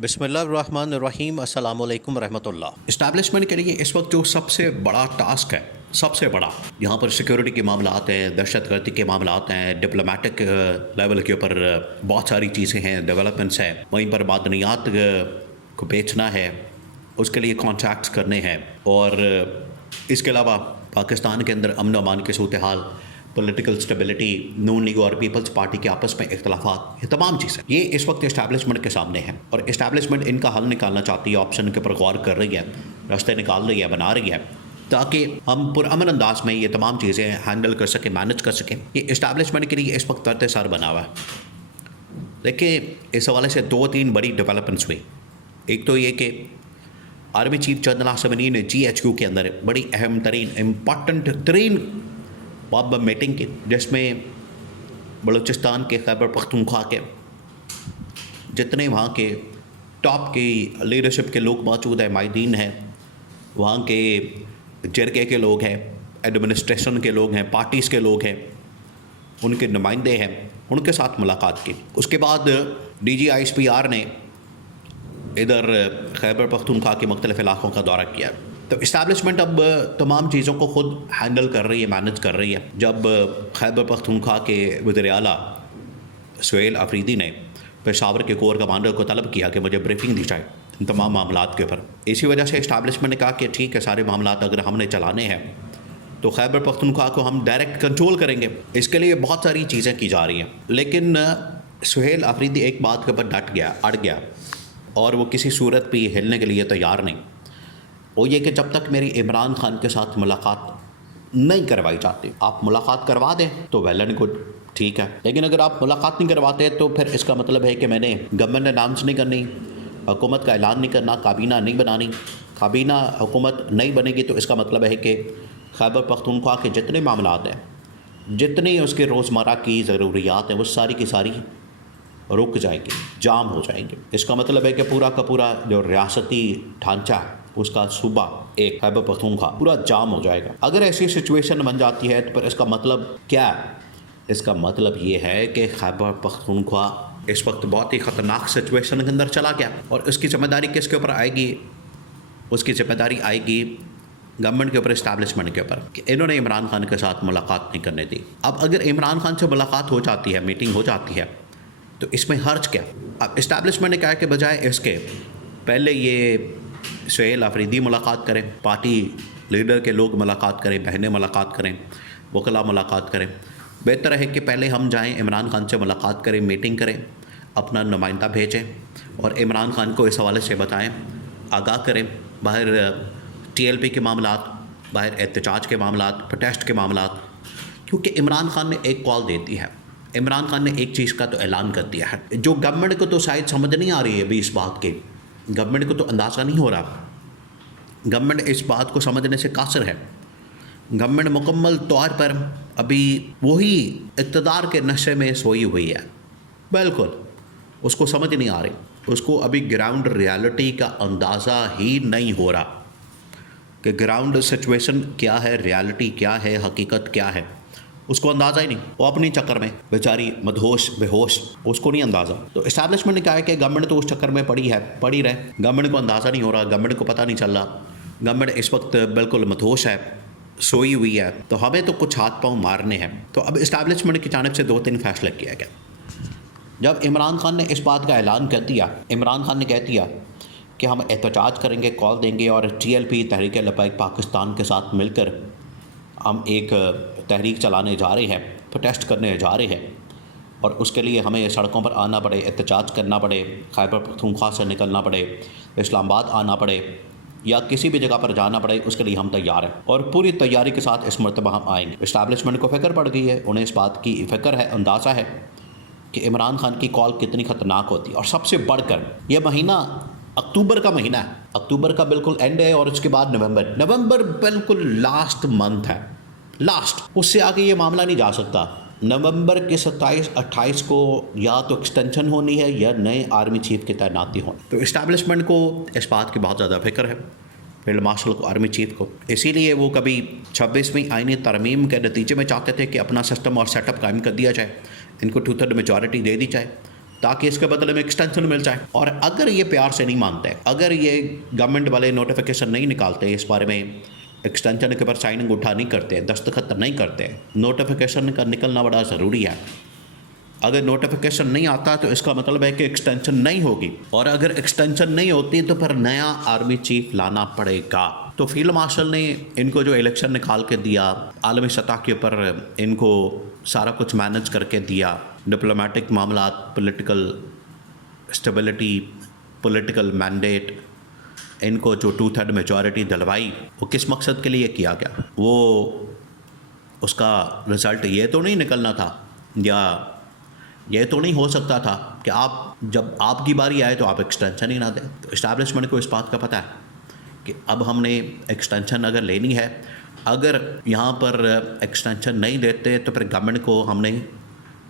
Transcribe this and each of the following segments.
बिस्मिल्लाहिर्रहमानिर्रहीम अस्सलामु अलैकुम रहमतुल्लाह। इस्टेब्लिशमेंट के लिए इस वक्त जो सबसे बड़ा टास्क है, सबसे बड़ा यहाँ पर सिक्योरिटी के मामलात हैं, दहशतगर्दी के मामलात हैं, डिप्लोमेटिक लेवल के ऊपर बहुत सारी चीज़ें हैं, डेवलपमेंट्स हैं, वहीं पर मादनियात को बेचना है, उसके लिए कॉन्ट्रैक्ट्स करने हैं, और इसके अलावा पाकिस्तान के अंदर अमन अमान की सूरत हाल, पॉलिटिकल स्टेबिलिटी, नून लीग और पीपल्स पार्टी के आपस में इख्तलाफात, ये तमाम चीज़ें ये इस वक्त इस्टेब्लिशमेंट के सामने हैं और इस्टेब्लिशमेंट इनका हल निकालना चाहती है, ऑप्शन के ऊपर गौर कर रही है, रास्ते निकाल रही है, बना रही है, ताकि हम पुरअमन अंदाज में ये तमाम चीज़ें हैंडल कर सकें, मैनेज कर सकें। ये इस्टेब्लिशमेंट के लिए इस वक्त तरते सर बना हुआ है। देखिए, इस हवाले से 2-3 बड़ी डेवलपमेंट्स हुई। एक तो ये कि army chief general Asim Munir ने GHQ के अंदर बड़ी अहम तरीन इम्पॉर्टेंट तरीन मीटिंग की, जिसमें बलूचिस्तान के खैबर पख्तूनख्वा के जितने वहाँ के टॉप की लीडरशिप के लोग मौजूद हैं, माहिदीन हैं, वहाँ के जरगे के लोग हैं, एडमिनिस्ट्रेशन के लोग हैं, पार्टीज़ के लोग हैं, उनके नुमाइंदे हैं, उनके साथ मुलाकात की। उसके बाद DG-ISPR ने इधर खैबर पख्तूनख्वा के मुख्तलिफ़ इलाक़ों का दौरा किया। तो इस्टेब्लिशमेंट अब तमाम चीज़ों को ख़ुद हैंडल कर रही है, मैनेज कर रही है। जब खैबर पख्तूनख्वा के वज़ीर आला सुहेल अफरीदी ने पेशावर के कोर कमांडर को तलब किया कि मुझे ब्रीफिंग दी जाए इन तमाम मामलात के ऊपर, इसी वजह से इस्टेब्लिशमेंट ने कहा कि ठीक है, सारे मामलात अगर हमने चलाने हैं तो खैबर पख्तूनख्वा को हम डायरेक्ट कंट्रोल करेंगे। इसके लिए बहुत सारी चीज़ें की जा रही हैं, लेकिन सुहेल अफरीदी एक बात के ऊपर डट गया, अड़ गया, और वो किसी सूरत भी हिलने के लिए तैयार नहीं। वो ये कि जब तक मेरी इमरान खान के साथ मुलाकात नहीं करवाई जाती, आप मुलाकात करवा दें तो वेल एंड गुड, ठीक है, लेकिन अगर आप मुलाकात नहीं करवाते तो फिर इसका मतलब है कि मैंने गवर्नमेंट अनाउंस नहीं करनी, हुकूमत का ऐलान नहीं करना, काबीना नहीं बनानी। काबीना हुकूमत नहीं बनेगी तो इसका मतलब है कि खैबर पख्तूनख्वा के जितने मामलात हैं, जितनी उसके रोज़मर्रा की ज़रूरियात हैं, वो सारी की सारी रुक जाएंगे, जाम हो जाएंगे। इसका मतलब है कि पूरा का पूरा जो रियासती ढांचा है, उसका सूबा एक खैबर पख्तूनख्वा पूरा जाम हो जाएगा। अगर ऐसी सिचुएशन बन जाती है तो फिर इसका मतलब क्या है? इसका मतलब ये है कि खैबर पख्तूनख्वा इस वक्त बहुत ही ख़तरनाक सिचुएशन के अंदर चला गया, और उसकी ज़िम्मेदारी किसके ऊपर आएगी? उसकी ज़िम्मेदारी आएगी गवर्नमेंट के ऊपर, इस्टेब्लिशमेंट के ऊपर, कि इन्होंने इमरान खान के साथ मुलाकात नहीं करने दी। अब अगर इमरान खान से मुलाकात हो जाती है, मीटिंग हो जाती है, तो इसमें हर्ज क्या? अब इस्टेब्लिशमेंट ने कहा कि बजाय इसके पहले ये सुहेल अफरीदी मुलाकात करें, पार्टी लीडर के लोग मुलाकात करें, बहनें मुलाकात करें, वकला मुलाकात करें, बेहतर है कि पहले हम जाएं, इमरान खान से मुलाकात करें, मीटिंग करें, अपना नुमाइंदा भेजें और इमरान खान को इस हवाले से बताएं, आगाह करें। बाहर TLP के मामलात, बाहर एहतजाज के मामलात, प्रोटेस्ट के मामलात, क्योंकि इमरान खान ने एक कॉल दे दी है, इमरान खान ने एक चीज़ का तो ऐलान कर दिया है, जो गवर्नमेंट को तो शायद समझ नहीं आ रही है अभी इस बात की, गवर्नमेंट को तो अंदाज़ा नहीं हो रहा, गवर्नमेंट इस बात को समझने से कासिर है। गवर्नमेंट मुकम्मल तौर पर अभी वही इक़्तिदार के नशे में सोई हुई है, बिल्कुल उसको समझ नहीं आ रही, उसको अभी ग्राउंड रियलिटी का अंदाज़ा ही नहीं हो रहा कि ग्राउंड सिचुएशन क्या है, रियलिटी क्या है, हकीकत क्या है, उसको अंदाज़ा ही नहीं। वो अपनी चक्कर में बेचारी मदहोश बेहोश, उसको नहीं अंदाज़ा। तो इस्टेब्लिशमेंट ने कहा है कि गवर्नमेंट तो उस चक्कर में पड़ी है, पड़ी रहे, गवर्नमेंट को अंदाज़ा नहीं हो रहा, गवर्नमेंट को पता नहीं चल रहा, गवर्नमेंट इस वक्त बिल्कुल मदहोश है, सोई हुई है, तो हमें तो कुछ हाथ पाँव मारने हैं। तो अब इस्टेब्लिशमेंट की जानिब से 2-3 फैसले किया गया। जब इमरान खान ने इस बात का ऐलान कर दिया, इमरान खान ने कह दिया कि हम एहतजाज करेंगे, कॉल देंगे और TLP तहरीक लब्बैक पाकिस्तान के साथ मिलकर हम एक तहरीक चलाने जा रहे हैं, प्रोटेस्ट करने जा रहे हैं, और उसके लिए हमें सड़कों पर आना पड़े, एहतजाज करना पड़े, खैबर पख्तूनख्वा से निकलना पड़े, इस्लामाबाद आना पड़े या किसी भी जगह पर जाना पड़े, उसके लिए हम तैयार हैं और पूरी तैयारी के साथ इस मरतबा हम आएंगे। इस्टेब्लिशमेंट को फ़िक्र पड़ गई है, उन्हें इस बात की फ़िक्र है, अंदाज़ा है कि इमरान खान की कॉल कितनी ख़तरनाक होती है। और सबसे बढ़कर यह महीना अक्टूबर का महीना है, अक्टूबर का बिल्कुल एंड है, और उसके बाद नवंबर बिल्कुल लास्ट मंथ है, लास्ट, उससे आगे ये मामला नहीं जा सकता। नवंबर के 27-28 को या तो एक्सटेंशन होनी है या नए आर्मी चीफ की तैनाती होनी। तो इस्टेब्लिशमेंट को इस बात की बहुत ज़्यादा फिक्र है, फील्ड मार्शल को, आर्मी चीफ को, इसीलिए वो कभी 26वीं आईनी तरमीम के नतीजे में चाहते थे कि अपना सिस्टम और सेटअप कायम कर दिया जाए, इनको 2/3 मेजॉरिटी दे दी जाए, ताकि इसके बदले में एक्सटेंशन मिल जाए। और अगर ये प्यार से नहीं मानते, अगर ये गवर्नमेंट वाले नोटिफिकेशन नहीं निकालते इस बारे में, एक्सटेंशन के ऊपर साइनिंग उठा नहीं करते, दस्तखत नहीं करते, नोटिफिकेशन का निकलना बड़ा ज़रूरी है। अगर नोटिफिकेशन नहीं आता तो इसका मतलब है कि एक्सटेंशन नहीं होगी, और अगर एक्सटेंशन नहीं होती तो फिर नया आर्मी चीफ लाना पड़ेगा। तो फील्ड मार्शल ने इनको जो इलेक्शन निकाल के दिया, आलमी सतह के ऊपर इनको सारा कुछ मैनेज करके दिया, डिप्लोमेटिक मामला, पॉलिटिकल स्टेबिलिटी, पॉलिटिकल मैंडेट, इनको जो 2/3 मेजॉरिटी दिलवाई, वो किस मकसद के लिए किया गया? वो उसका रिज़ल्ट ये तो नहीं निकलना था, या ये तो नहीं हो सकता था कि आप जब आपकी बारी आए तो आप एक्सटेंशन ही ना दें। तो इस्टेब्लिशमेंट को इस बात का पता है कि अब हमने एक्सटेंशन अगर लेनी है, अगर यहाँ पर एक्सटेंशन नहीं देते तो फिर गवर्नमेंट को हमने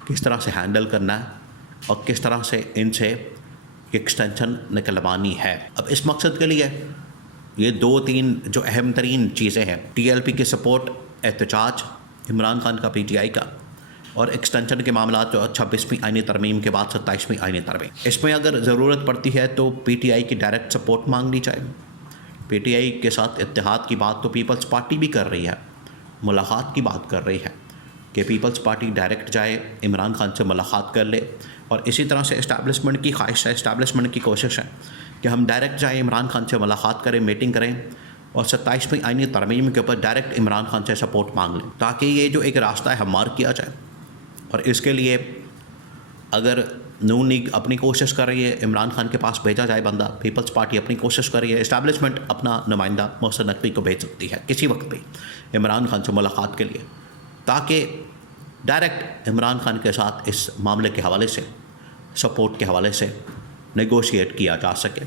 किस तरह से हैंडल करना है और किस तरह से इनसे एक्सटेंशन निकलवानी है। अब इस मकसद के लिए ये 2-3 जो अहम तरीन चीज़ें हैं, TLP की सपोर्ट, एहतजाज इमरान खान का, PTI का, और एक्सटेंशन के मामला जो 26वीं आईनी तरमीम के बाद 27वीं आईनी तरमीम, इसमें अगर ज़रूरत पड़ती है तो PTI की डायरेक्ट सपोर्ट मांग ली जाए। PTI के साथ इत्तेहाद की बात तो पीपल्स पार्टी भी कर रही है, मुलाकात की बात कर रही है कि पीपल्स पार्टी डायरेक्ट जाए, इमरान खान से मुलाकात कर ले, और इसी तरह से इस्टेब्लिशमेंट की ख्वाहिश है, इस्टेब्लिशमेंट की कोशिश है कि हम डायरेक्ट जाए, इमरान खान से मुलाकात करें, मीटिंग करें, और 27वीं आईनी तरमीम के ऊपर डायरेक्ट इमरान खान से सपोर्ट मांग लें, ताकि ये जो एक रास्ता है मार्क किया जाए। और इसके लिए अगर नून लीग अपनी कोशिश कर रही है, इमरान खान के पास भेजा जाए बंदा, पीपल्स पार्टी अपनी कोशिश कर रही है, इस्टेब्लिशमेंट अपना नुमाइंदा मोहसिन नकवी को भेज सकती है किसी वक्त भी इमरान खान से मुलाकात के लिए, ताकि डायरेक्ट इमरान खान के साथ इस मामले के हवाले से, सपोर्ट के हवाले से नेगोशिएट किया जा सके।